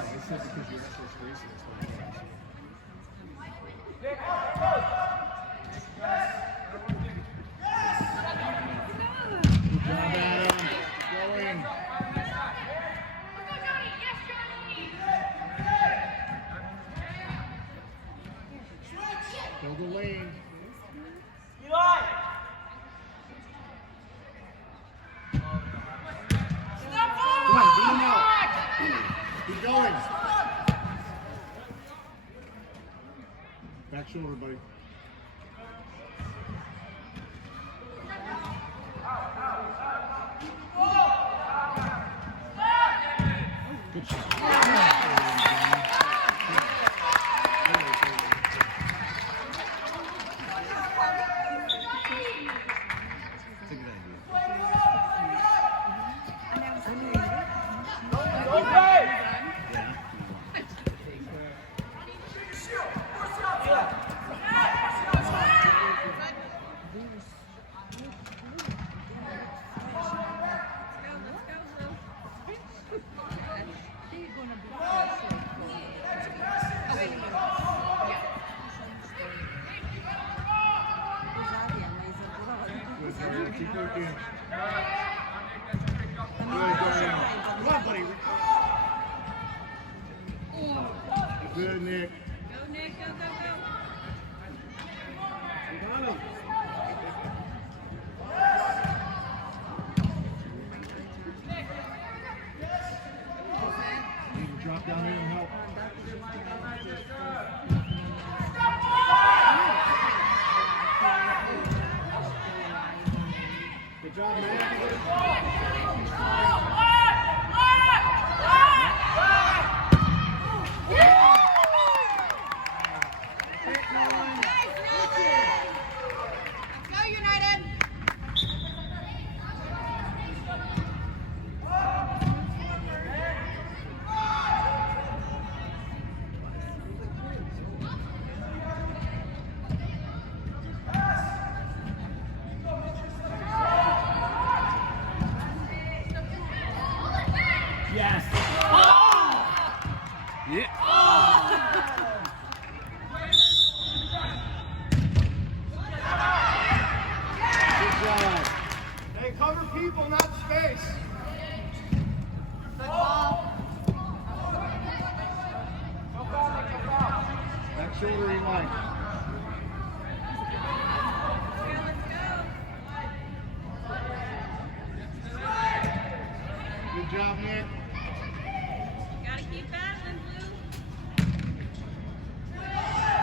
said because you're actually spacing, it's what I'm saying. Good job, Adam. Going. Fill the lane. Come on, beat him out. Keep going. Back shoulder, buddy. Good shot. That's a good idea. Keep working. Come on, buddy. Good, Nick. Go, Nick, go, go, go. You got him. Need to drop down here and help. Good job, man. Go, United! Yes. Yeah. Good job. Hey, cover people, not space. Back shoulder, Eli. Good job, Nick.